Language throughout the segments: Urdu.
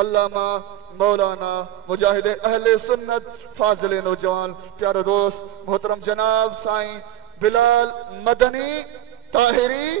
علامہ مولانا مجاہد اہل سنت فاضل نوجوان پیارے دوست محترم جناب سائیں بلال مدنی طاہری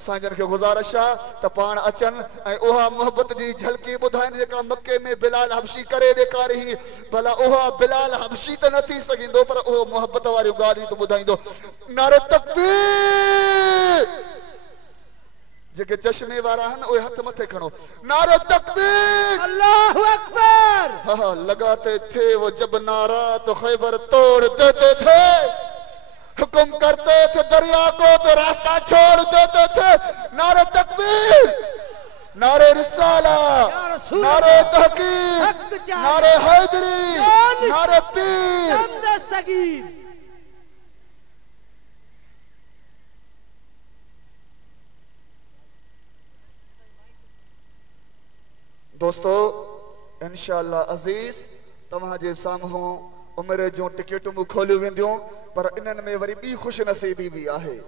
سائیں جن کے گزارش تا پان اچن اے اوہا محبت جی جھلکی بدھائن جکا مکے میں بلال حبشی کرے دیکھا رہی بھلا اوہا بلال حبشی تا نہ تھی سکیں دو پر اوہ محبت واری گالی تو بدھائیں دو نعرہ تکبیر جکے چشمے وارا ہن اوہ ہتھ متھے کھڑو نعرہ تکبیر اللہ اکبر ہاں لگاتے تھے وہ جب نعرہ تو خیبر توڑ دیتے تھے حکم کرتے تھے دریا کو تو راستہ چھوڑ دیتے تھے نعرہ تکبیر نعرہ رسالہ نعرہ تحقیق نعرہ حیدری نعرہ پیر دوستو انشاءاللہ عزیز تمہاں جے سامہوں عمر جو ٹکیٹوں مو کھولیو ویندیوں پر انن میں وری بھی خوش نصیبی بھی آہے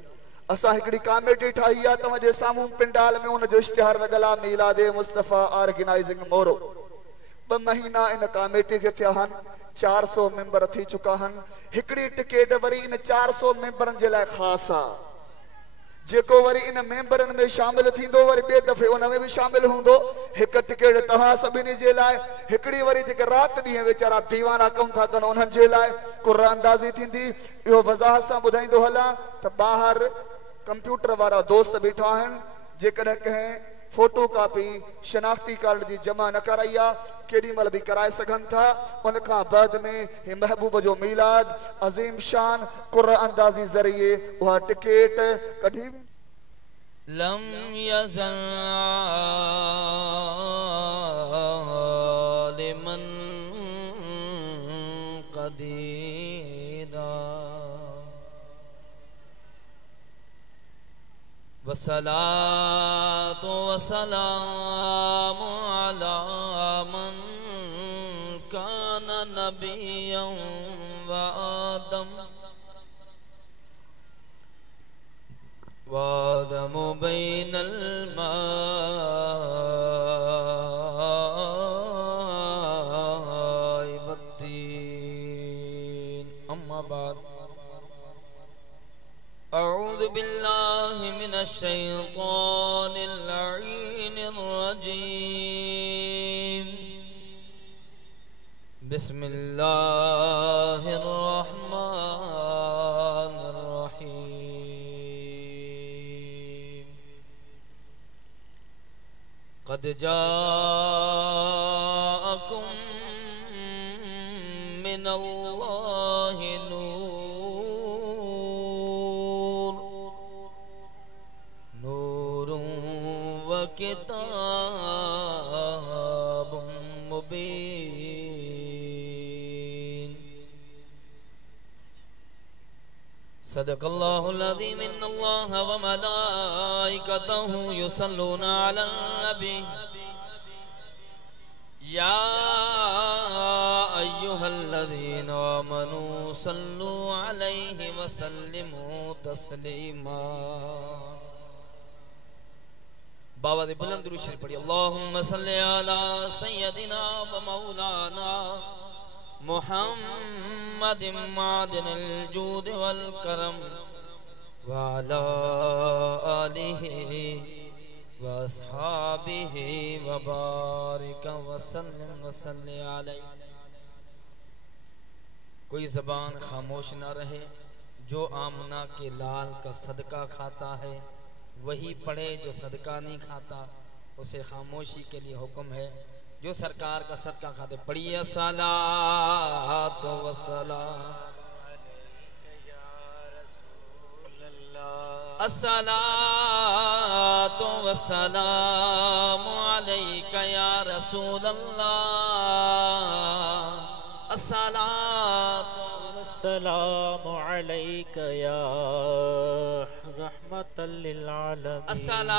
اسا ہکڑی کامیٹی ٹھائی ہے تمہاں جے ساموں پنڈال میں ان جو اشتہار لگلا میلاد مصطفیٰ آرگنائزنگ مورو ب مہینہ ان کامیٹی کے تھیا ہن 400 ممبر تھی چکا ہن ہکڑی ٹکیٹ وری ان 400 ممبرن جے لائے خاصا جیکو وری ان ممبرن میں شامل تھی دو وری بے دفعے ان میں بھی شامل ہوں دو ایک ٹکیٹ تہاں سبینی جے لائے ہکڑی وری جے کہ رات دی ہیں ویچارہ دیوانہ کم تھا کن انہن جے لائے قرآن اندازی تھی دی یہ وضاحت سا بدھائیں دو حلا تا باہر کمپیوٹر وارا دوست بیٹھا ہیں جے کدھے کہیں فوٹو کاپی شناختی کارڈ دی جمع نہ کرائیا کیڑی مل بھی کرائے سکن تھا ان کا بعد میں یہ محبوب جو میلاد عظیم شان قرآن اندازی ذریعے وہ ٹکیٹ کڑھی لم یزل عالماً قدیرا والصلاة والسلام على من كان نبيا وآدم بين الماء والدين أما بعد أعوذ بالله من الشيطان اللعين الرجيم بسم الله الرحمن الرحيم قد جاءكم من الله كتاب مبين صدق الله العظيم إن الله وملائكته يصلون على النبي يا أيها الذين آمنوا صلوا عليه وسلموا تسليما بابا دے بلند درود شریف پڑھی اللہم صلی علی سیدنا و مولانا محمد معدن الجود والکرم وعلا آلہ و اصحابہ وبارک وسلم وصلی علیہ کوئی زبان خاموش نہ رہے جو آمنہ کے لال کا صدقہ کھاتا ہے وہی پڑھے جو صدقہ نہیں کھاتا اسے خاموشی کے لیے حکم ہے جو سرکار کا صدقہ کھاتے پڑھیے صلاۃ و سلام الصلاۃ و سلام علیک یا رسول اللہ الصلاۃ والسلام علیک یا رحمت للعالمین الصلاۃ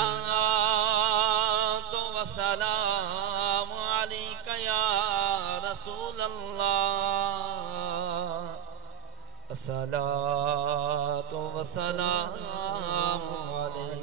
والسلام علیک یا رسول اللہ الصلاۃ والسلام علیک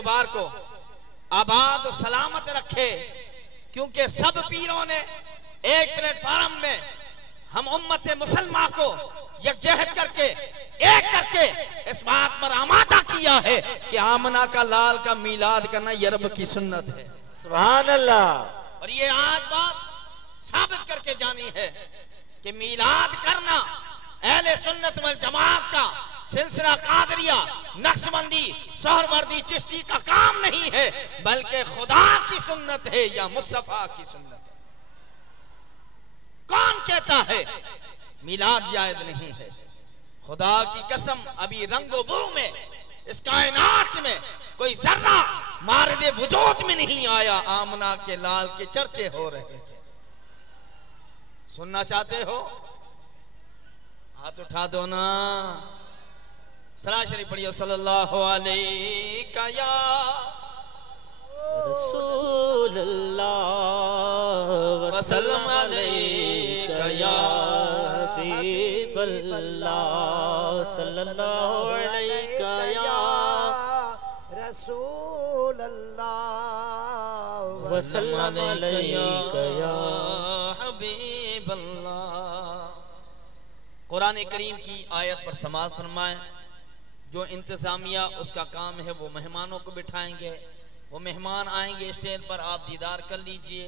کبار کو آباد و سلامت رکھے، کیونکہ سب پیروں نے ایک پلیٹ فارم میں ہم امت مسلمہ کو یکجہت کر کے ایک کر کے اس بات پر آمادہ کیا ہے کہ آمنہ کا لال کا میلاد کرنا یہ رب کی سنت ہے۔ سبحان اللہ۔ اور یہ آج بات ثابت کر کے جانی ہے کہ میلاد کرنا اہل سنت والجماعت کا سلسلہ قادریہ، نقشبندی، سہروردی، چشتی کا کام نہیں ہے، بلکہ خدا کی سنت ہے یا مصطفیٰ کی سنت ہے۔ کون کہتا ہے میلاد جائز نہیں ہے؟ خدا کی قسم ابھی رنگ و بو میں اس کائنات میں کوئی ذرہ مارد وجود میں نہیں آیا آمنہ کے لال کے چرچے ہو رہے تھے۔ سننا چاہتے ہو؟ ہاتھ اٹھا دو نا، صلاۃ شریف پڑھیے، صلی اللہ علیہ یا رسول اللہ وسلم علیہ یا حبیب اللہ صلی اللہ علیہ یا رسول اللہ وسلم علیہ یا حبیب اللہ۔ قرآن کریم کی آیت پر سماعت فرمائیں۔ جو انتظامیہ اس کا کام ہے وہ مہمانوں کو بٹھائیں گے، وہ مہمان آئیں گے اسٹیج پر، آپ دیدار کر لیجئے،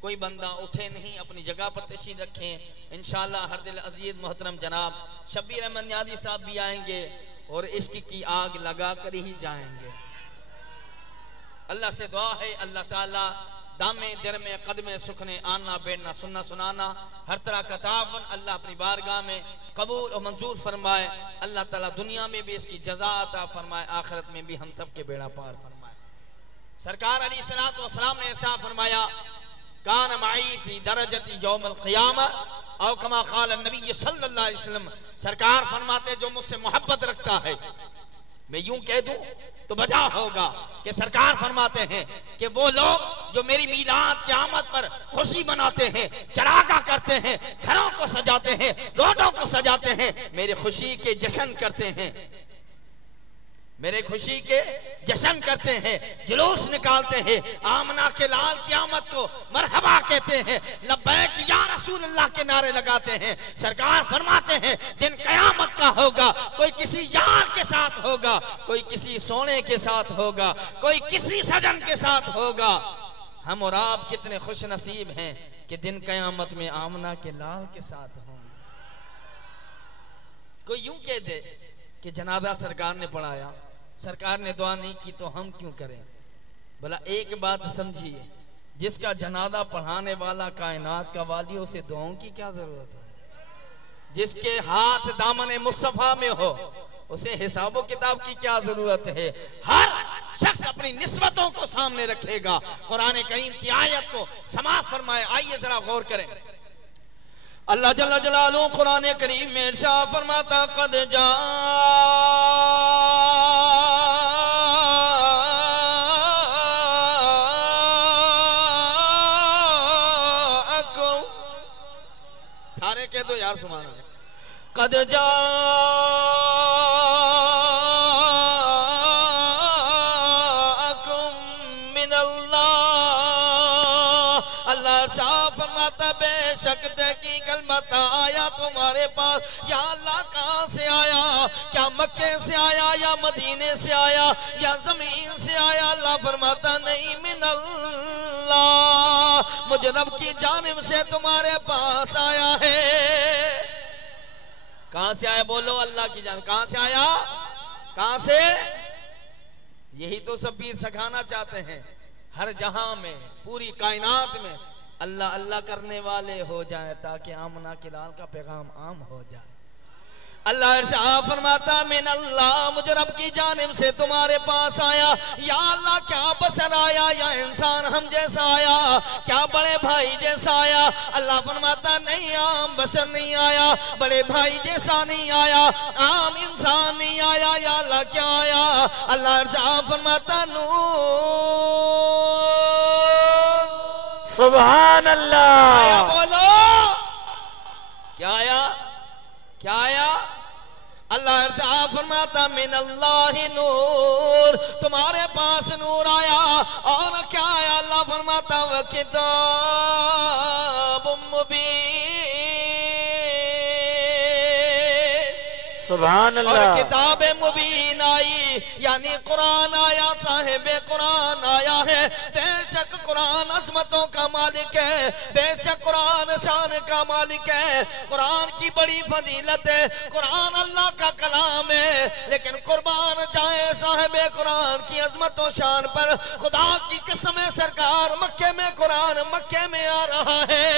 کوئی بندہ اٹھے نہیں، اپنی جگہ پر تشریف رکھیں۔ انشاءاللہ ہر دل عزیز محترم جناب شبیر احمد نیازی صاحب بھی آئیں گے اور عشق کی آگ لگا کر ہی جائیں گے۔ اللہ سے دعا ہے اللہ تعالیٰ دامے درمے قدمے سکھنے آنا بیٹھنا سننا سنانا ہر طرح کا تعاون اللہ اپنی بارگاہ میں قبول اور منظور فرمائے۔ اللہ تعالیٰ دنیا میں بھی اس کی جزا عطا فرمائے، آخرت میں بھی ہم سب کے بیڑا پار فرمائے۔ سرکار علیہ السلام نے ارشاد فرمایا، کان معی فی درجت یوم القیامہ او کما قال النبی صلی اللہ علیہ وسلم۔ سرکار فرماتے جو مجھ سے محبت رکھتا ہے، میں یوں کہہ دوں تو بجا ہوگا کہ سرکار فرماتے ہیں کہ وہ لوگ جو میری میلاد کی آمد پر خوشی مناتے ہیں، چراغاں کرتے ہیں، گھروں کو سجاتے ہیں، روڈوں کو سجاتے ہیں، میرے خوشی کے جشن کرتے ہیں، میرے خوشی کے جشن کرتے ہیں، جلوس نکالتے ہیں، آمنہ کے لال کی آمد کو مرحبا کہتے ہیں، لبیک یا رسول اللہ کے نعرے لگاتے ہیں۔ سرکار فرماتے ہیں دن قیامت کا ہوگا، کوئی کسی یار کے ساتھ ہوگا، کوئی کسی سونے کے ساتھ ہوگا، کوئی کسی سجن کے ساتھ ہوگا۔ ہم اور آپ کتنے خوش نصیب ہیں کہ دن قیامت میں آمنہ کے لال کے ساتھ ہوں۔ کوئی یوں کہہ دے کہ جنازہ سرکار نے پڑھایا، سرکار نے دعا نہیں کی تو ہم کیوں کریں؟ بھلا ایک بات سمجھیے، جس کا جنازہ پڑھانے والا کائنات کا والی، اسے دعاؤں کی کیا ضرورت ہے؟ جس کے ہاتھ دامن مصطفیٰ میں ہو اسے حساب و کتاب کی کیا ضرورت ہے؟ ہر شخص اپنی نسبتوں کو سامنے رکھے گا۔ قرآن کریم کی آیت کو سماعت فرمائے، آئیے ذرا غور کریں۔ اللہ جل جلالہ قرآن کریم میں ارشاد فرماتا، قد سارے کہہ دو یار سبحان اللہ، قد جاءکم من اللہ، اللہ ارشاد فرماتا بے شک تحقیق کلمت آیا تمہارے پاس۔ یا اللہ کہاں سے آیا؟ کیا مکے سے آیا یا مدینے سے آیا یا زمین سے آیا؟ اللہ فرماتا نہیں، من اللہ، مجھے رب کی جانب سے تمہارے پاس آیا ہے۔ کہاں سے آیا بولو؟ اللہ کی جانب۔ کہاں سے آیا؟ کہاں سے؟ یہی تو سب پیر سکھانا چاہتے ہیں، ہر جہاں میں پوری کائنات میں اللہ اللہ کرنے والے ہو جائیں تاکہ آمنہ کے لال کا پیغام عام ہو جائے۔ اللہ ارشاد فرماتا من اللہ، مجھے رب کی جانب سے تمہارے پاس آیا۔ یا اللہ کیا بشر آیا یا انسان ہم جیسا آیا؟ کیا بڑے بھائی جیسا آیا؟ اللہ فرماتا نہیں، عام بشر نہیں آیا، بڑے بھائی جیسا نہیں آیا، عام انسان نہیں آیا۔ یا اللہ کیا آیا؟ اللہ ارشاد فرماتا نور۔ سبحان اللہ۔ آیا بولو، کیا آیا؟ کیا آیا؟ اللہ ارشاد فرماتا من اللہ نور، تمہارے پاس نور آیا اور کیا آیا؟ اللہ فرماتا وَكِتَابٌ مُبِينٌ، سبحان اور اللہ، کتاب مبین آئی، یعنی قرآن آیا، صاحب قرآن آیا ہے۔ بے شک قرآن عظمتوں کا مالک ہے، بے شک قرآن شان کا مالک ہے، قرآن کی بڑی فضیلت ہے، قرآن اللہ کا کلام ہے، لیکن قربان جائے صاحب قرآن کی عظمت و شان پر، خدا کی قسم ہے سرکار مکے میں قرآن مکے میں آ رہا ہے۔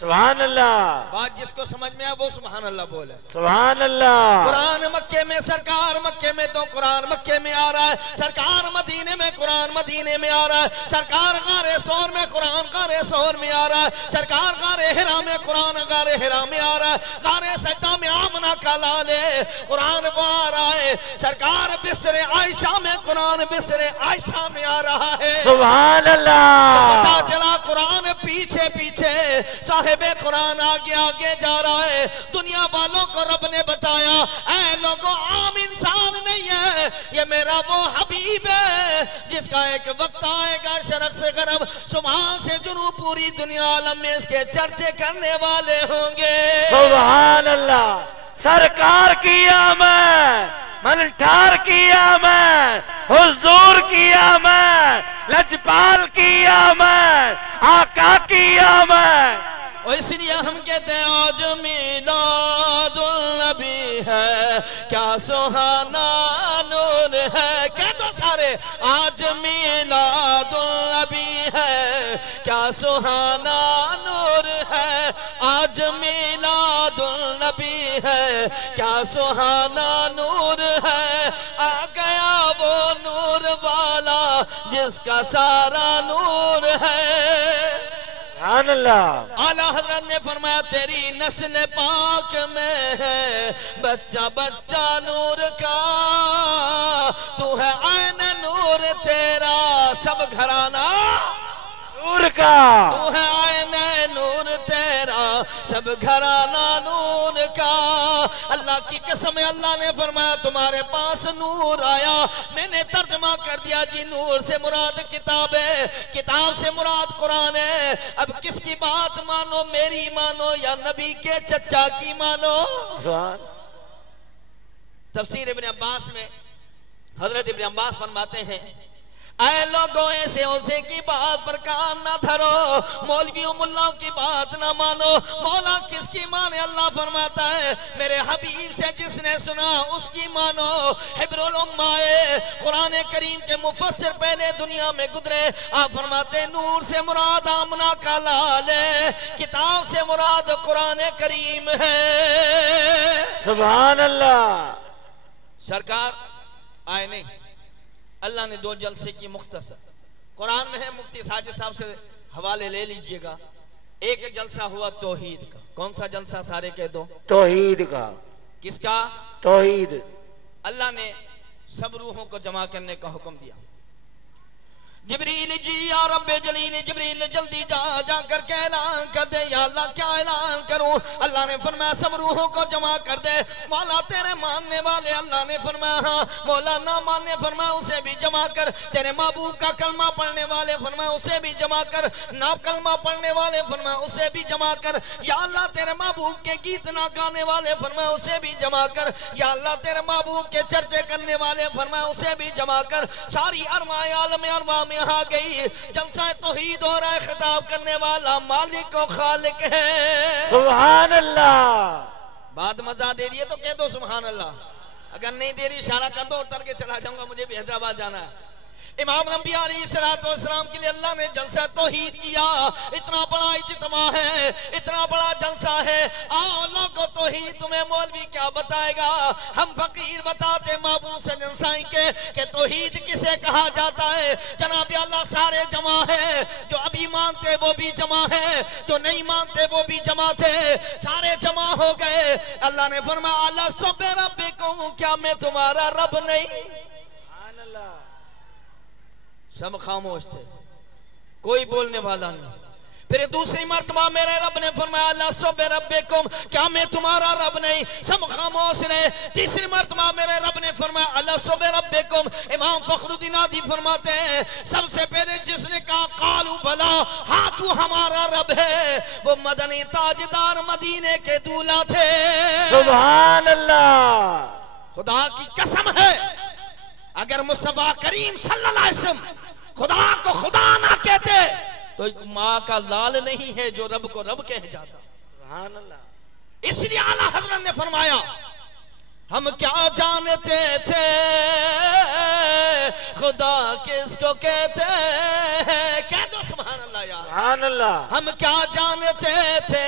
سبحان اللہ، بات جس کو سمجھ میں آئے وہ سبحان اللہ بولے۔ سبحان اللہ، قرآن مکے میں، سرکار مکے میں تو قرآن مکے میں آ رہا ہے، سرکار مدینے میں قرآن مدینے میں آ رہا ہے، سرکار غار ثور میں قرآن غار ثور میں آ رہا ہے، سرکار غار حرا میں قرآن غار حرا میں آ رہا ہے، غار سجدہ میں آمنہ کا لال ہے قرآن وہ آ رہا ہے، سرکار بسر عائشہ میں قرآن بسر عائشہ میں آ رہا ہے۔ سبحان اللہ، پتا چلا قرآن پیچھے پیچھے، صاحب قرآن آگے آگے جا رہا ہے۔ دنیا والوں کو رب نے بتایا اے لوگوں عام انسان نہیں ہے، یہ میرا وہ حبیب ہے جس کا ایک وقت آئے گا شرق سے غرب شمال سے جنوب پوری دنیا عالم میں اس کے چرچے کرنے والے ہوں گے۔ سبحان اللہ، سرکار کیا میں، منٹھار کیا میں، حضور کیا میں، لجپال کیا میں، آقا کیا میں۔ اور اس لیے ہم کہتے ہیں آج میلاد النبی ہے، کیا سہانا نور ہے، کہہ دو سارے آج میلاد النبی ہے، کیا سہانا نور ہے، آج میلاد النبی ہے، کیا سہانا نور ہے، آ گیا وہ نور والا جس کا سارا نور ہے۔ سبحان اللہ، اعلیٰ حضرت نے فرمایا تیری نسل پاک میں ہے بچہ بچہ نور کا، تو ہے عین نور تیرا سب گھرانہ نور کا، تو ہے عین نور تیرا سب گھرانہ نور کا۔ اللہ کی قسم ہے اللہ نے فرمایا تمہارے پاس نور آیا، میں نے ترجمہ کر دیا جی نور سے مراد کتاب ہے، کتاب سے مراد قرآن ہے۔ اب کس کی بات مانو، میری مانو یا نبی کے چچا کی مانو؟ سبحان، تفسیر ابن عباس میں حضرت ابن عباس فرماتے ہیں اے لوگوں ایسے اوسے کی بات پر کان نہ دھرو، مولویوں ملاؤں کی بات نہ مانو، مولا کس کی مانے؟ اللہ فرماتا ہے میرے حبیب سے جس نے سنا اس کی مانو۔ حبر الامائے قرآن کریم کے مفسر پہلے دنیا میں گزرے، آپ فرماتے ہیں نور سے مراد آمنہ کا لال ہے، کتاب سے مراد قرآن کریم ہے۔ سبحان اللہ، سرکار آئے نہیں، اللہ نے دو جلسے کی مختصر، قرآن میں ہے، مفتی ساجد صاحب سے حوالے لے لیجئے گا۔ ایک جلسہ ہوا توحید کا، کون سا جلسہ سارے کہہ دو؟ توحید کا، کس کا؟ توحید، اللہ نے سب روحوں کو جمع کرنے کا حکم دیا۔ جبریل جی یا رب جلیل، جبریل جلدی جا کر کے اعلان کر دے۔ یا اللہ کیا اعلان کروں؟ اللہ نے فرمایا سب روحوں کو جمع کر دے۔ مولا تیرے ماننے والے، اللہ نے فرمایا ہاں، مولا نہ ماننے فرمایا اسے بھی جمع کر، تیرے محبوب کا کلمہ پڑھنے والے فرمایا اسے بھی جمع کر، نہ کلمہ پڑھنے والے فرمایا اسے بھی جمع کر، یا اللہ تیرے محبوب کے گیت نہ گانے والے فرمایا اسے بھی جمع کر، یا اللہ تیرے محبوب کے چرچے کرنے والے فرمایا اسے بھی جمع کر۔ ساری ارواح عالم ارواح میں آ گئی، جلسہ توحید ہو رہا ہے، خطاب کرنے والا مالک و خالق ہے۔ سبحان اللہ، بات مزہ دے رہی ہے تو کہہ دو سبحان اللہ، اگر نہیں دے رہی اشارہ کر دو، اتر کے چلا جاؤں گا، مجھے بھی حیدرآباد جانا ہے۔ امام انبیاء علیہ السلام کے لیے اللہ نے جلسہ توحید کیا، اتنا بڑا اجتماع ہے، اتنا بڑا جلسہ ہے، آؤ لوگوں توحید تمہیں مولوی کیا بتائے گا؟ ہم فقیر بتاتے محبوب سجن سائیں کے کہ توحید کسے کہا جاتا ہے۔ جناب اللہ سارے جمع ہیں، جو ابھی مانتے وہ بھی جمع ہیں، جو نہیں مانتے وہ بھی جمع تھے، سارے جمع ہو گئے۔ اللہ نے فرمایا اللہ سب ربکم، کیا میں تمہارا رب نہیں؟ سب خاموش تھے، کوئی بولنے والا نہیں۔ پھر دوسری مرتبہ میرے رب نے فرمایا لستو بربکم، کیا میں تمہارا رب نہیں؟ سب خاموش رہے۔ تیسری مرتبہ میرے رب نے فرمایا لستو بربکم۔ امام فخر الدین نادی فرماتے ہیں سب سے پہلے جس نے کہا قالوا بلا، ہاں تو ہمارا رب ہے، وہ مدنی تاجدار مدینے کے دولہا تھے۔ سبحان اللہ، خدا کی قسم ہے اگر مصطفیٰ کریم صلی اللہ علیہ وسلم خدا کو خدا نہ کہتے تو ایک ماں کا لال نہیں ہے جو رب کو رب کہہ جاتا۔ سبحان اللہ، اس لیے اعلیٰ حضرت نے فرمایا ہم کیا جانتے تھے خدا کس کو کہتے ہیں، کہہ دو سبحان اللہ یار۔ سبحان اللہ، ہم کیا جانتے تھے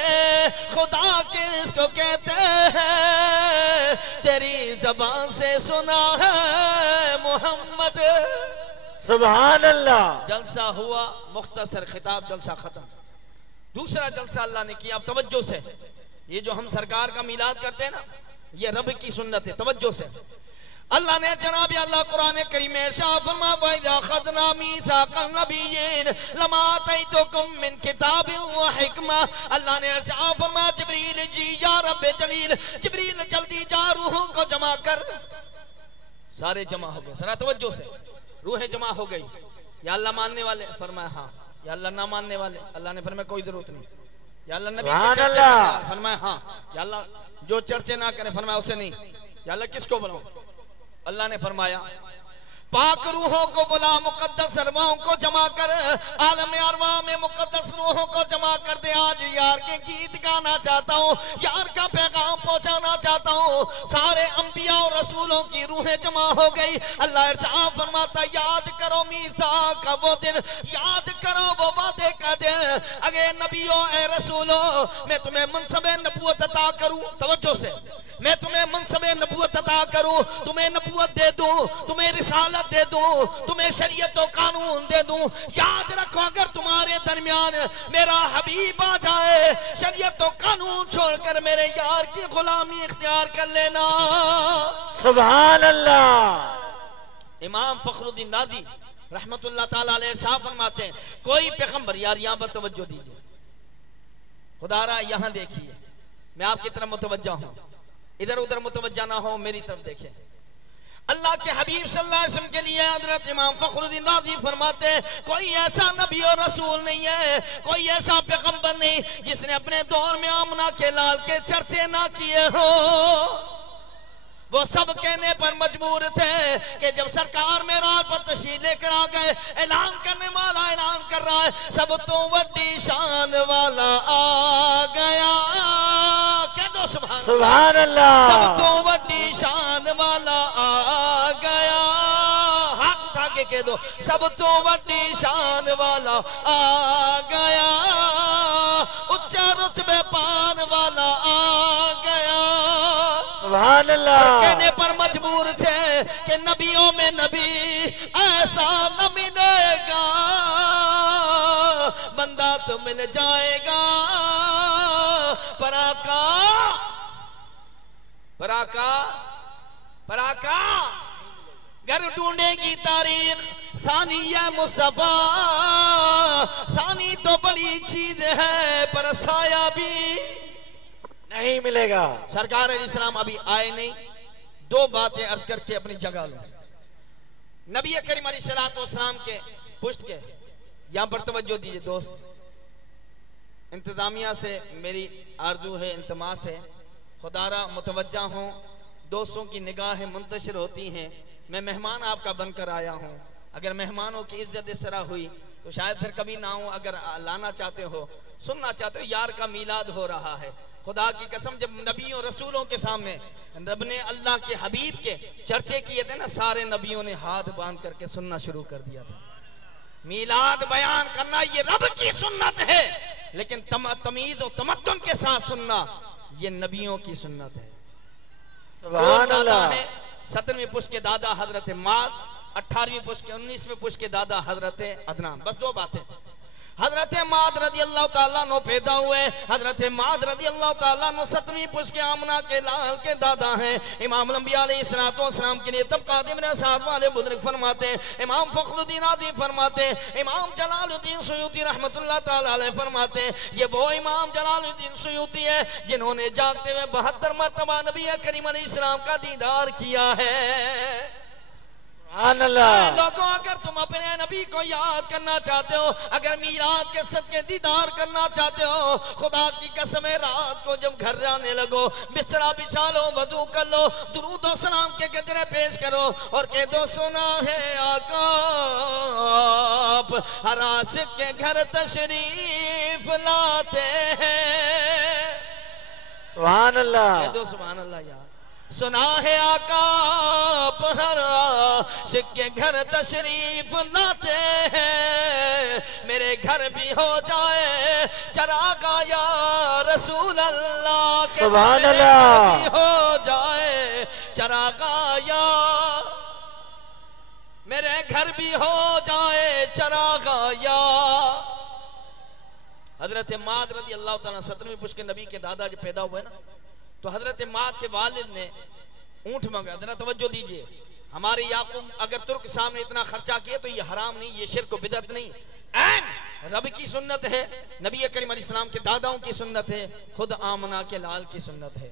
خدا کس کو کہتے ہیں، تیری زبان سے سنا ہے محمد۔ سبحان اللہ، جلسہ ہوا، مختصر خطاب، جلسہ ختم۔ دوسرا جلسہ اللہ نے کیا، اب توجہ سے، یہ جو ہم سرکار کا میلاد کرتے ہیں نا یہ رب کی سنت ہے، توجہ سے۔ اللہ نے جناب اللہ قرآن کریم میں ارشاد فرمایا وَإِذَا أَخَذْنَا مِيثَاقَ النَّبِيِّينَ لَمَا آتَيْتُكُم مِّن كِتَابٍ وَحِكْمَةٍ۔ اللہ نے ارشاد فرمایا جبریل جی یا رب جلیل، جبریل جلدی جا روحوں کو جمع کر۔ سارے جمع ہو گئے، ذرا توجہ سے، روحیں جمع ہو گئی۔ یا اللہ ماننے والے؟ فرمایا ہاں۔ یا اللہ نہ ماننے والے؟ اللہ نے فرمایا کوئی ضرورت نہیں۔ یا اللہ نبی کے چرچے نہ کرے؟ فرمایا ہاں۔ یا اللہ جو چرچے نہ کرے؟ فرمایا اسے نہیں۔ یا اللہ کس کو بلاؤں؟ اللہ نے فرمایا پاک روحوں کو بلا، مقدس ارواحوں کو جمع کر، عالم ارواح میں مقدس روحوں کو جمع کر دے۔ آج یار کے گیت گانا چاہتا ہوں، یار کا پیغام پہنچانا چاہتا ہوں۔ سارے انبیاء اور رسولوں کی روحیں جمع ہو گئی۔ اللہ ارشاد فرماتا یاد کرو میثاق کا وہ دن، یاد کرو وہ وعدے کا دن۔ اگے نبیوں اے رسولوں میں تمہیں منصب نبوت عطا کروں، توجہ سے، میں تمہیں منصب نبوت عطا کروں، تمہیں نبوت دے دوں، تمہیں رسالت دے دوں، تمہیں شریعت و قانون دے دوں۔ یاد رکھو اگر تمہارے درمیان میرا حبیب آ جائے، شریعت و قانون چھوڑ کر میرے یار کی غلامی اختیار کر لینا۔ سبحان اللہ۔ امام فخر الدین نادی رحمت اللہ تعالیٰ علیہ ارشاد فرماتے ہیں کوئی پیغمبر، یار یہاں پر توجہ دیجئے، خدا را یہاں دیکھیے، میں آپ کی طرف متوجہ ہوں، ادھر ادھر متوجہ نہ ہو، میری طرف دیکھیں۔ اللہ کے حبیب صلی اللہ علیہ وسلم کے لیے حضرت امام فخر الدین نادی فرماتے ہیں کوئی ایسا نبی اور رسول نہیں ہے، کوئی ایسا پیغمبر نہیں جس نے اپنے دور میں آمنہ کے لال کے چرچے نہ کیے ہو۔ وہ سب کہنے پر مجبور تھے کہ جب سرکار معراج پر تشریف لے کر آ گئے، اعلان کرنے والا اعلان کر رہا ہے سب تو وڈی شان والا آ گیا، کہہ دو سبحان اللہ، سب تو وڈی شان والا آ گیا، ہاتھ اٹھا کے کہہ دو سب تو وڈی شان والا آ گیا، اچھا رتبے پان والا آ گیا۔ سبحان اللہ، کہنے پر مجبور تھے کہ نبیوں میں نبی ایسا نہ ملے گا، بندہ تو مل جائے گا پراکا گر ڈھونڈے گی تاریخ ثانی یا مصطفیٰ، ثانی تو بڑی چیز ہے پر سایہ بھی نہیں ملے گا۔ سرکار علیہ السلام ابھی آئے نہیں، دو باتیں عرض کر کے اپنی جگہ لوں۔ نبی کریم علیہ السلام کے پشت کے یہاں پر توجہ دیجئے دوست، انتظامیہ سے میری آرزو ہے، التماس ہے، خدا را متوجہ ہوں، دوستوں کی نگاہیں منتشر ہوتی ہیں، میں مہمان آپ کا بن کر آیا ہوں، اگر مہمانوں کی عزت اس طرح ہوئی تو شاید پھر کبھی نہ ہوں۔ اگر لانا چاہتے ہو، سننا چاہتے ہو، یار کا میلاد ہو رہا ہے، خدا کی قسم جب نبیوں رسولوں کے سامنے رب نے اللہ کے حبیب کے چرچے کیے تھے نا، سارے نبیوں نے ہاتھ باندھ کر کے سننا شروع کر دیا تھا۔ میلاد بیان کرنا یہ رب کی سنت ہے، لیکن تمیز و تمدن کے ساتھ سننا یہ نبیوں کی سنت ہے۔ سبحان اللہ۔ 17ویں پشت کے دادا حضرت ماد، 18ویں پشت کے 19ویں پشت کے دادا حضرت عدنان، بس دو باتیں۔ حضرت معاذ رضی اللہ تعالیٰ عنہ پیدا ہوئے. حضرت معاذ رضی اللہ تعالیٰ عنہ 7ویں پشت کے آمنہ کے لال کے دادا ہیں. امام الانبیاء علیہ السلام کے لیے طبقات ابن سعد والے بزرگ فرماتے ہیں, امام فخر الدین عادی فرماتے ہیں, امام جلال الدین سیوطی رحمت اللہ تعالیٰ علیہ فرماتے ہیں, یہ وہ امام جلال الدین سیوطی ہے جنہوں نے جاگتے ہوئے 72 مرتبہ نبی کریم علیہ السلام کا دیدار کیا ہے. سبحان اللہ. لوگوں, اگر تم اپنے نبی کو یاد کرنا چاہتے ہو, اگر میلاد کے صدقے دیدار کرنا چاہتے ہو, خدا کی قسم رات کو جب گھر جانے لگو بسترا بچھا لو, وضو کر لو, درود و سلام کے گجرے پیش کرو اور کہہ دو سنا ہے آقا آپ ہر عاشق کے گھر تشریف لاتے ہیں. سبحان اللہ. کہہ دو سبحان اللہ. یار سنا ہے آقا آپ ہر عاشق کے گھر تشریف لاتے ہیں, میرے گھر بھی ہو جائے چراغا یا رسول اللہ, سبحان اللہ. بھی ہو جائے چراغا یا, میرے گھر بھی ہو جائے چراغا یا. حضرت معاذ رضی اللہ تعالیٰ 7ویں پشت کے نبی کے دادا جب پیدا ہوئے نا, تو حضرت معاذ کے والد نے اونٹ مانگا. ذرا توجہ دیجئے, ہمارے یعقوب اگر ترک سامنے اتنا خرچہ کیے تو یہ حرام نہیں, یہ شرک و بدعت نہیں, رب کی سنت ہے, نبی کریم علیہ السلام کے داداؤں کی سنت ہے, خود آمنہ کے لال کی سنت ہے.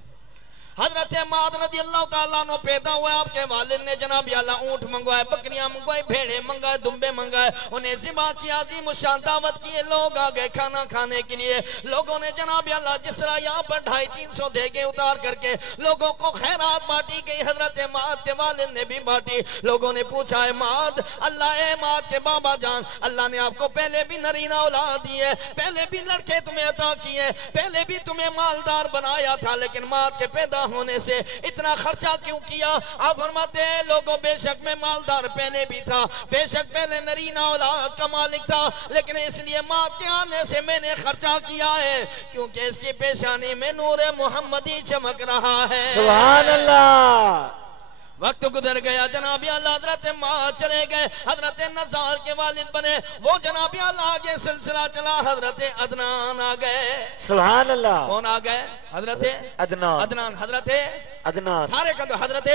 حضرت معاذ رضی اللہ تعالیٰ عنہ پیدا ہوئے, آپ کے والد نے جناب اللہ اونٹ منگوائے, بکریاں منگوائے, بھیڑے منگوائے, دمبے منگوائے, انہیں ذبح کیا, عظیم الشان دعوت کیے, لوگ آگئے کھانا کھانے کے لیے. لوگوں نے جناب اللہ جس طرح یہاں پر 250-300 دیگیں اتار کر کے لوگوں کو خیرات بانٹی گئی, حضرت معاذ کے والد نے بھی بانٹی. لوگوں نے پوچھا ہے معاذ, اللہ اے معاذ کے بابا جان, اللہ نے آپ کو پہلے بھی نرینہ اولاد دی ہے, پہلے بھی لڑکے تمہیں عطا کیے, پہلے بھی تمہیں مالدار بنایا تھا, لیکن معاذ کے پیدا ہونے سے اتنا خرچہ کیوں کیا؟ آپ فرماتے ہیں لوگوں, بے شک میں مالدار پہلے بھی تھا, بے شک پہلے نرینہ اولاد کا مالک تھا, لیکن اس لیے ماں کے آنے سے میں نے خرچہ کیا ہے کیونکہ اس کی پیشانی میں نور محمدی چمک رہا ہے. سبحان اللہ. وقت گزر گیا, جناب اللہ حضرت ماں چلے گئے, حضرت نزار کے والد بنے, وہ جناب اللہ آگے سلسلہ چلا, حضرت عدنان آ گئے. سبحان اللہ. کون آ گئے؟ حضرت عدنان. حضرت عدنان. سارے کا حضرت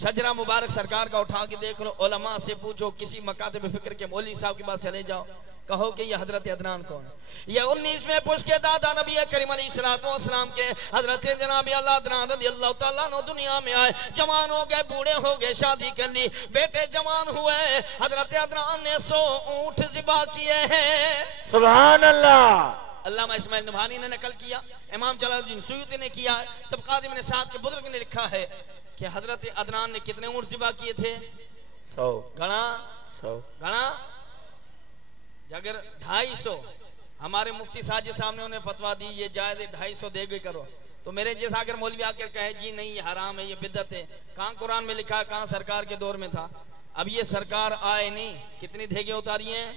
شجرہ مبارک سرکار کا اٹھا کے دیکھ لو, علماء سے پوچھو, کسی مکاتب فکر کے مولوی صاحب کے پاس چلے جاؤ, کہو کہ یہ حضرت عدنان کون ہے. یہ 19ویں پشت کے دادا نبی کریم علیہ السلام کے حضرت جناب اللہ عدنان رضی اللہ تعالیٰ عنہ دنیا میں آئے, جوان ہو گئے, بوڑھے ہو گئے, شادی کر لی, بیٹے جوان ہوئے. حضرت عدنان نے 100 اونٹ ذبح کیے ہیں. سبحان اللہ. علامہ اسماعیل نبھانی نے نقل کیا, امام جلال الدین سیوطی نے کیا, طبقات ابن سعد کے بزرگ نے لکھا ہے کہ حضرت عدنان نے کتنے اونٹ ذبح کیے تھے؟ 100. گھنا اگر 250, ہمارے مفتی ساجد صاحب نے انہیں فتویٰ دی یہ جائز ہے 250 دے گئی کرو, تو میرے جیسا اگر مولوی آ کر کہے جی نہیں یہ حرام ہے, یہ بدعت ہے, کہاں قرآن میں لکھا ہے, کہاں سرکار کے دور میں تھا. اب یہ سرکار آئے نہیں, کتنی دھیگیں اتاری ہیں؟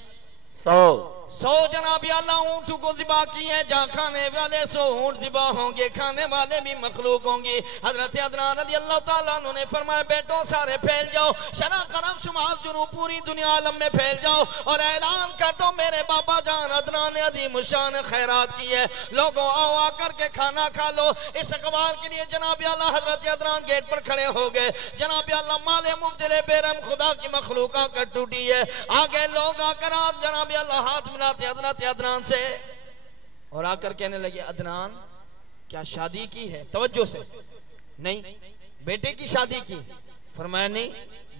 100 جناب اللہ اونٹ کو ذبح کی ہے. جہاں کھانے والے 100 اونٹ ذبح ہوں گے, کھانے والے بھی مخلوق ہوں گی. حضرت عدنان رضی اللہ تعالیٰ عنہ نے فرمایا بیٹوں سارے پھیل جاؤ, شرح کرم شمال جنوب پوری دنیا عالم میں پھیل جاؤ اور اعلان کر دو میرے بابا جان عدنان نے عظیم الشان خیرات کی ہے, لوگوں آؤ آ کر کے کھانا کھا لو. اس اقبال کے لیے جناب اللہ حضرت عدنان گیٹ پر کھڑے ہو گئے. جناب اللہ مال مبدل بے رحم خدا کی مخلوق آ کر ٹوٹی ہے, آگے لوگ آ کر آپ جناب اللہ ہاتھ ملاتے حضرت عدنان سے اور آ کر کہنے لگے عدنان کیا شادی کی ہے؟ توجہ سے, نہیں بیٹے کی شادی کی, فرمایا نہیں.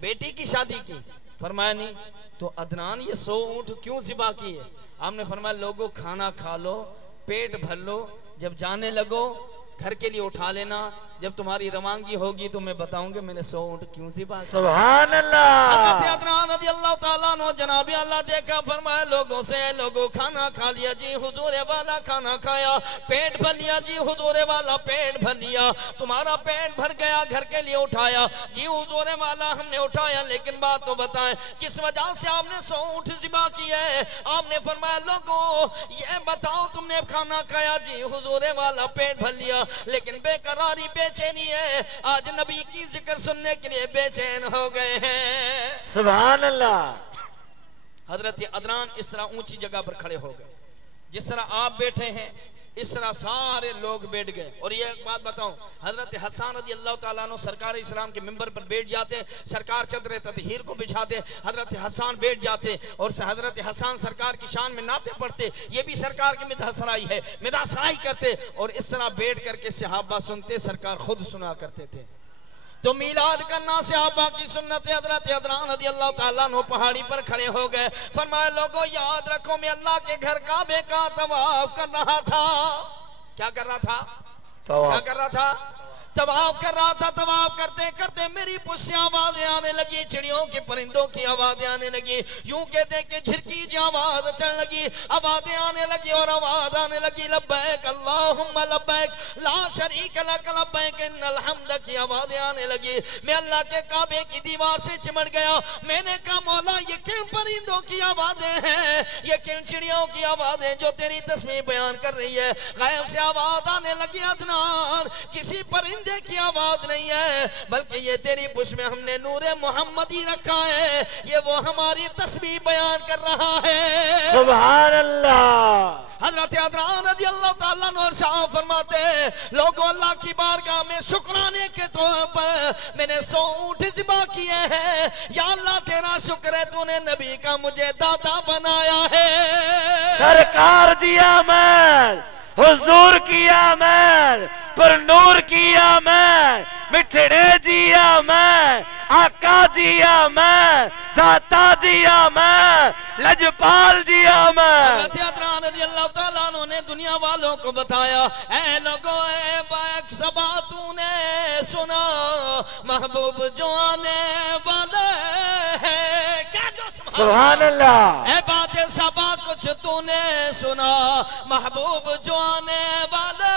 بیٹی کی شادی کی, فرمایا نہیں. تو عدنان یہ 100 اونٹ کیوں ذبح کیے؟ آپ نے فرمایا لوگوں کھانا کھا لو, پیٹ بھر لو, جب جانے لگو گھر کے لیے اٹھا لینا, جب تمہاری روانگی ہوگی تو میں بتاؤں گے میں نے 100 اونٹ کیوں ذبح کیا. سبحان اللہ. حضرت عدنان رضی اللہ تعالیٰ عنہ جناب اللہ دیکھا, فرمایا لوگوں سے لوگوں کھانا کھا لیا جی حضور والا کھانا کھایا, پیٹ بھر لیا جی حضور والا پیٹ بھر لیا, تمہارا پیٹ بھر گیا گھر کے لیے اٹھایا جی حضور والا ہم نے اٹھایا, لیکن بات تو بتائیں کس وجہ سے آپ نے 100 اونٹ ذبح کیا ہے؟ آپ نے فرمایا لوگوں یہ بتاؤ تم نے کھانا کھایا جی حضور والا پیٹ بھر لیا, لیکن بے قراری بے چینی ہے, آج نبی کی ذکر سننے کے لیے بے چین ہو گئے ہیں. سبحان اللہ. حضرت عدنان اس طرح اونچی جگہ پر کھڑے ہو گئے، جس طرح آپ بیٹھے ہیں اس طرح سارے لوگ بیٹھ گئے. اور یہ ایک بات بتاؤں، حضرت حسان رضی اللہ تعالیٰ عنہ سرکار اسلام کے ممبر پر بیٹھ جاتے، سرکار چادر تطہیر کو بچھاتے، حضرت حسان بیٹھ جاتے اور حضرت حسان سرکار کی شان میں نعتیں پڑھتے. یہ بھی سرکار کی مدح سرائی ہے، مدح سرائی کرتے اور اس طرح بیٹھ کر کے صحابہ سنتے، سرکار خود سنا کرتے تھے. تو میلاد کرنا صحابہ کی سنت. حضرت عدنان رضی اللہ تعالیٰ عنہ پہاڑی پر کھڑے ہو گئے، فرمایا لوگوں یاد رکھو میں اللہ کے گھر کعبے کا طواف کر رہا تھا. کیا کر رہا تھا؟ کیا کر رہا تھا؟ طواف کر رہا تھا. طواف کرتے کرتے میری پشت سے آوازیں آنے لگی، چڑیوں کی پرندوں کی آوازیں آنے لگی، یوں کہتے کہ جھرکی جو آواز چڑھ لگی، آوازیں آنے لگی اور آواز آنے لگی لبیک اللہم لبیک لا شریک لک لبیک ان الحمد کی آوازیں آنے لگی. میں اللہ کے کعبے کی دیوار سے چمٹ گیا. میں نے کہا مولا یہ کن پرندوں کی آوازیں ہیں، یہ کن چڑیوں کی آوازیں جو تیری تسبیح بیان کر رہی ہے؟ غیب سے آواز آنے لگی عدنان کسی پرندے کی آواز نہیں ہے، بلکہ یہ تیری پشت میں ہم نے نور محمدی رکھا ہے، یہ وہ ہماری تسبیح بیان کر رہا ہے. سبحان اللہ. حضرت عدنان رضی اللہ تعالیٰ عنہ ارشاد فرماتے لوگوں اللہ کی بارگاہ میں شکرانے کے طور پر میں نے 100 اونٹ ذبح کیے ہیں. یا اللہ تیرا شکر ہے تو نے نبی کا مجھے دادا بنایا ہے. سرکار دی آمد، حضور کی آمد، پر نور کی آمد، مٹھڑے دی آمد، آقا دی آمد، داتا دی آمد، لجپال دی آمد. حضرت عدنان رضی اللہ تعالیٰ عنہ نے دنیا والوں کو بتایا اے لوگو اے باک سبا تو نے سنا محبوب جو آنے والے ہیں. کیا جو سبحان اللہ. اے بات سبا کچھ تو نے سنا محبوب جو آنے والے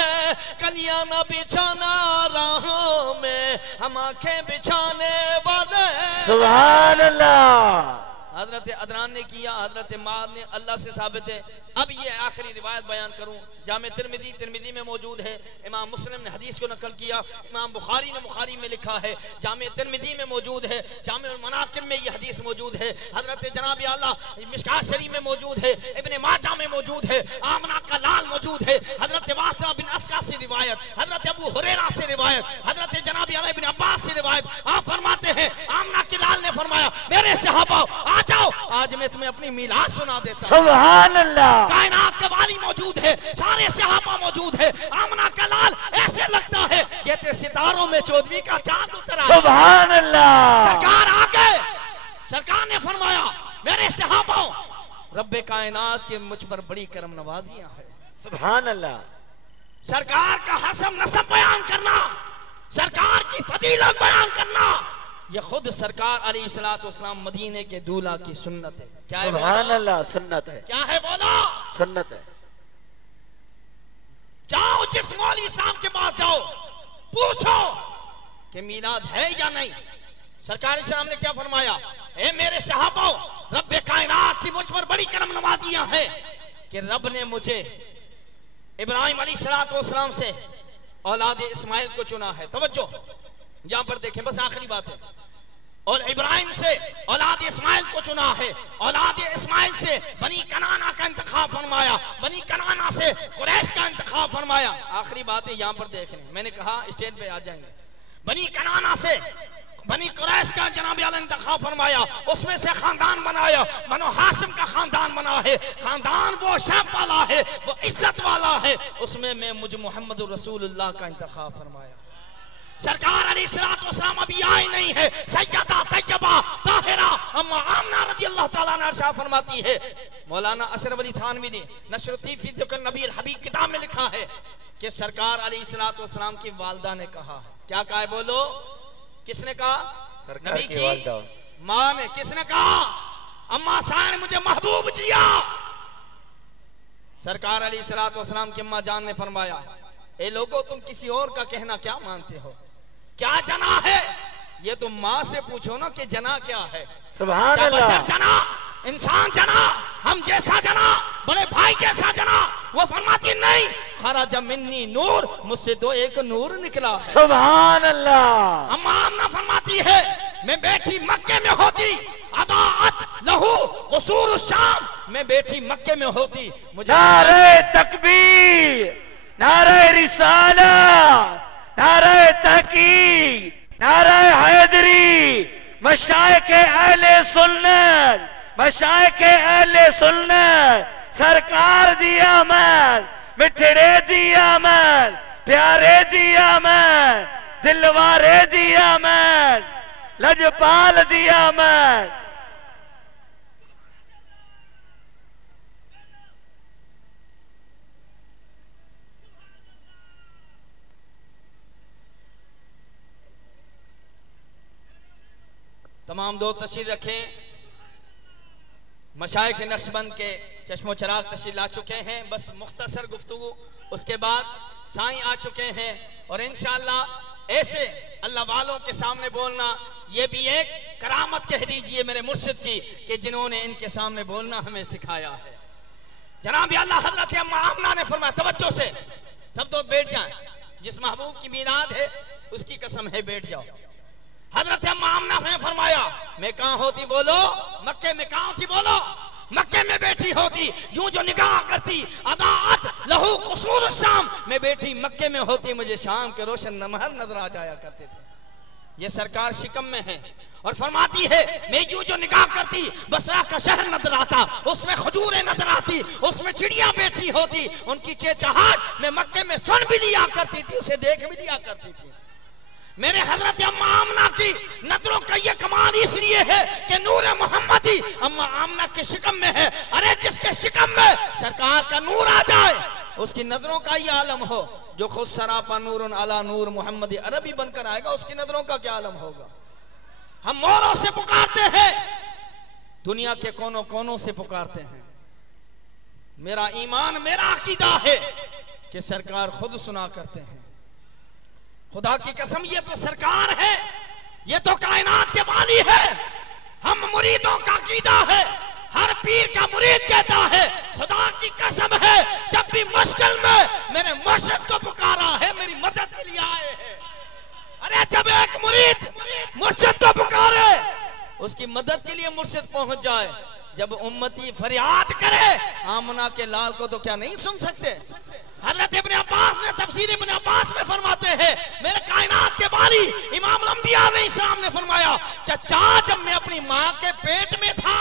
ہیں. کلیاں نہ بچھانا راہوں میں ہم آنکھیں بچھانے والے ہیں. سبحان اللہ. حضرت عدنان نے کیا، حضرت معاذ نے اللہ سے ثابت ہے. اب یہ آخری روایت بیان کروں، جامع ترمذی میں موجود ہے، امام مسلم نے حدیث کو نقل کیا، امام بخاری نے بخاری میں لکھا ہے، جامع ترمذی میں موجود ہے، جامع المناقب میں یہ حدیث موجود ہے، حضرت جناب اعلیٰ مشکاۃ شریف میں موجود ہے، ابن ماجہ میں موجود ہے، آمنہ کا لال موجود ہے، حضرت واسطہ بن اسقا سے روایت، حضرت ابو ہریرہ سے روایت، حضرت جناب اعلیٰ ابن عباس سے روایت. آپ فرماتے ہیں آمنہ کے لال نے فرمایا میرے صحابہ آ جاؤ آج میں تمہیں اپنی میلاد سنا دیتا ہوں. سبحان اللہ. کائنات کا والی موجود ہے، سارے صحابہ موجود ہے. آمنہ کا لال ایسے لگتا ہے جیسے ستاروں میں 14ویں کا چاند اترا. سبحان اللہ. سرکار آ گئے، سرکار نے فرمایا میرے صحابہ رب کائنات کے مجھ پر بڑی کرم نوازیاں ہیں. سبحان اللہ. سرکار کا حسب نسب بیان کرنا، سرکار کی فضیلت بیان کرنا، یہ خود سرکار علیہ السلام مدینے کے دولہ کی سنت ہے. کیا ہے؟ سبحان اللہ. سنت ہے. کیا ہے بولا؟ سنت ہے. جاؤ جس مولوی صاحب کے پاس جاؤ پوچھو کہ میلاد ہے یا نہیں. سرکار اسلام نے کیا فرمایا؟ اے میرے صحابہ رب کائنات کی مجھ پر بڑی کرم نوازیاں ہیں کہ رب نے مجھے ابراہیم علیہ السلام سے اولاد اسماعیل کو چنا ہے. توجہ یہاں پر دیکھیں، بس آخری بات ہے. اور ابراہیم سے اولاد اسماعیل کو چنا ہے، اولاد اسماعیل سے بنی کنانا کا انتخاب فرمایا، بنی کنانا سے قریش کا انتخاب فرمایا. آخری بات ہے یہاں پر دیکھ لیں، میں نے کہا اسٹیج پہ آ جائیں گے. بنی کنانا سے بنی قریش کا جناب اعلیٰ انتخاب فرمایا، اس میں سے خاندان بنایا، بنو ہاشم کا خاندان بنا ہے. خاندان وہ شرف والا ہے، وہ عزت والا ہے، اس میں مجھے محمد رسول اللہ کا انتخاب فرمایا. سرکار علیہ السلام ابھی آئی نہیں ہے. سیدہ طیبہ طاہرہ اما آمنہ رضی اللہ تعالیٰ عنہ ارشاد فرماتی ہے، مولانا اشرف علی تھانوی نے نشر الطیب فی ذکر نبی الحبیب کتاب میں لکھا ہے کہ سرکار علیہ السلام کی والدہ نے کہا. کیا کہا ہے بولو؟ کس نے کہا؟ سرکار نبی کی کی والدہ ماں نے. کس نے کہا؟ اما سائن مجھے محبوب جیا. سرکار علیہ السلام کی اماں جان نے فرمایا اے لوگو تم کسی اور کا کہنا کیا مانتے ہو؟ کیا جنا ہے؟ یہ تم ماں سے پوچھو نا کہ جنا کیا ہے. سبحان کیا اللہ. بشر جنا، انسان جنا، ہم جیسا جنا، بڑے بھائی جیسا جنا؟ وہ فرماتی نہیں، خرج منی نور، مجھ سے تو ایک نور نکلا. سبحان اللہ. اما آمنہ فرماتی ہے میں بیٹھی مکے میں ہوتی اضاعت لہو قصور الشام، میں بیٹھی مکے میں ہوتی مجھے نعرہ تکبیر، نعرہ رسالہ، نعرہ تحقیق، نعرہ حیدری، مشائخ اہل سنت، مشائخ اہل سنت، سرکار جی آمد، مٹھڑے جی آمد، پیارے جی آمد، دلوارے جی آمد، لجپال جی آمد۔ تمام دو تشریف رکھیں۔ مشائخ نقشبند کے چشم و چراغ تشریف لا چکے ہیں، بس مختصر گفتگو، اس کے بعد سائیں آ چکے ہیں، اور انشاءاللہ ایسے اللہ والوں کے سامنے بولنا یہ بھی ایک کرامت کہہ دیجئے میرے مرشد کی کہ جنہوں نے ان کے سامنے بولنا ہمیں سکھایا ہے۔ جناب اللہ حضرت اما آمنہ نے فرمایا، توجہ سے سب دوست بیٹھ جائیں، جس محبوب کی میلاد ہے اس کی قسم ہے بیٹھ جاؤ۔ حضرت اما آمنہ نے فرمایا، میں کہاں ہوتی بولو؟ مکے میں کہاں ہوتی بولو؟ مکے میں بیٹھی ہوتی، یوں جو نگاہ کرتی اضاعت لہو قصور الشام، میں بیٹھی مکے میں ہوتی مجھے شام کے روشن نمہر نظر آ جایا کرتے تھے۔ یہ سرکار شکم میں ہے اور فرماتی ہے میں یوں جو نگاہ کرتی بصرہ کا شہر نظر آتا، اس میں کھجوریں نظر آتی، اس میں چڑیاں بیٹھی ہوتی، ان کی چہچہاٹ میں مکے میں سن بھی لیا کرتی تھی، اسے دیکھ بھی لیا کرتی تھی۔ میرے حضرت اما آمنہ کی نظروں کا یہ کمال اس لیے ہے کہ نور محمدی اما آمنہ کے شکم میں ہے۔ ارے جس کے شکم میں سرکار کا نور آ جائے اس کی نظروں کا یہ عالم ہو، جو خود سراپا نور علی نور محمدی عربی بن کر آئے گا اس کی نظروں کا کیا عالم ہوگا۔ ہم موروں سے پکارتے ہیں، دنیا کے کونوں کونوں سے پکارتے ہیں۔ میرا ایمان، میرا عقیدہ ہے کہ سرکار خود سنا کرتے ہیں۔ خدا کی قسم یہ تو سرکار ہے، یہ تو کائنات کے والی ہے۔ ہم مریدوں کا عقیدہ ہے، ہر پیر کا مرید کہتا ہے خدا کی قسم ہے جب بھی مشکل میں میرے مرشد کو پکارا ہے میری مدد کے لیے آئے ہیں۔ ارے جب ایک مرید مرشد کو پکارے اس کی مدد کے لیے مرشد پہنچ جائے، جب امتی فریاد کرے آمنہ کے لال کو تو کیا نہیں سن سکتے؟ حضرت ابن عباس نے تفسیر ابن عباس میں فرماتے ہیں میرے کائنات کے باری امام الانبیاء علیہ السلام نے فرمایا، چچا جب میں اپنی ماں کے پیٹ میں تھا،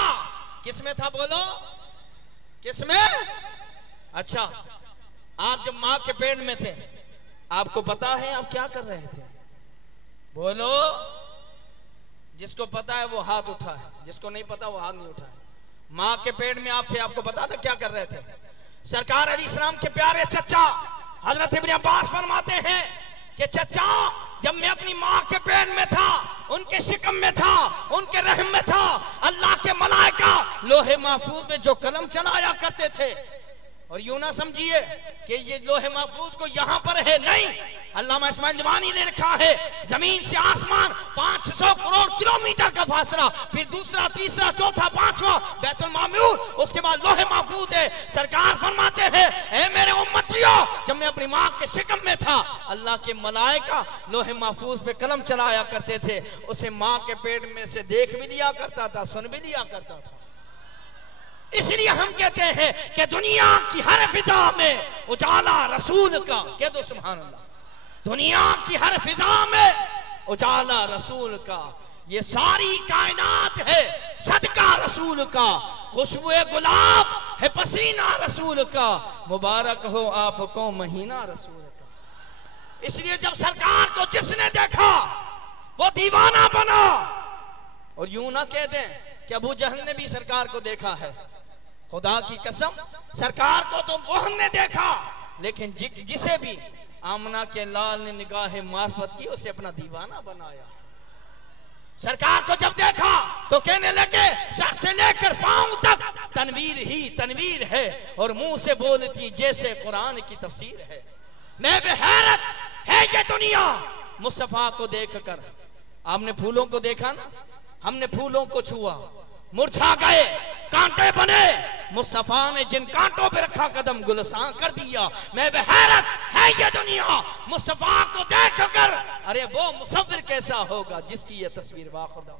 کس میں تھا بولو؟ کس میں؟ اچھا آپ جب ماں کے پیٹ میں تھے آپ کو پتا ہے آپ کیا کر رہے تھے؟ بولو۔ جس کو پتا ہے وہ ہاتھ اٹھا ہے، جس کو نہیں پتا وہ ہاتھ نہیں اٹھا ہے۔ ماں کے پیٹ میں آپ تھے، آپ کو پتا تھا کیا کر رہے تھے؟ سرکار علیہ السلام کے پیارے چچا حضرت ابن عباس فرماتے ہیں کہ چچا جب میں اپنی ماں کے پیٹ میں تھا، ان کے شکم میں تھا، ان کے رحم میں تھا، اللہ کے ملائکہ لوح محفوظ میں جو قلم چلایا کرتے تھے، اور یوں نہ سمجھیے کہ یہ لوح محفوظ کو یہاں پر ہے، نہیں، علامہ اسماعیل جوانی نے لکھا ہے زمین سے آسمان 500 کروڑ کلومیٹر کا فاصلہ، پھر دوسرا، تیسرا، چوتھا، پانچواں بیت المعمور، اس کے بعد لوح محفوظ ہے۔ سرکار فرماتے ہیں اے میرے امتیوں جب میں اپنی ماں کے شکم میں تھا اللہ کے ملائکہ لوح محفوظ پہ قلم چلایا کرتے تھے، اسے ماں کے پیٹ میں سے دیکھ بھی لیا کرتا تھا، سن بھی لیا کرتا تھا۔ اس لیے ہم کہتے ہیں کہ دنیا کی ہر فضا میں اجالا رسول کا، کہہ دو سبحان اللہ، دنیا کی ہر فضا میں اجالا رسول کا، یہ ساری کائنات ہے صدقہ رسول کا، خوشبو گلاب ہے پسینہ رسول کا، مبارک ہو آپ کو مہینہ رسول کا۔ اس لیے جب سرکار کو جس نے دیکھا وہ دیوانہ بنا، اور یوں نہ کہہ دیں کہ ابو جہل نے بھی سرکار کو دیکھا ہے، خدا کی قسم سرکار کو تو بہن نے دیکھا، لیکن جسے بھی آمنہ کے لال نے نگاہ معرفت کی اسے اپنا دیوانہ بنایا۔ سرکار کو جب دیکھا تو کہنے لگے سر سے لے کر پاؤں تک تنویر ہی تنویر ہے، اور منہ سے بولتی جیسے قرآن کی تفسیر ہے۔ میں بے حیرت ہے یہ دنیا مصطفیٰ کو دیکھ کر۔ آپ نے پھولوں کو دیکھا نا، ہم نے پھولوں کو چھوا، مرجھا گئے، کانٹے بنے، مصطفیٰ نے جن کانٹوں پہ رکھا قدم گلستان کر دیا۔ میں بے حیرت ہے یہ دنیا مصطفیٰ کو دیکھ کر، ارے وہ مصور کیسا ہوگا جس کی یہ تصویر واخردہ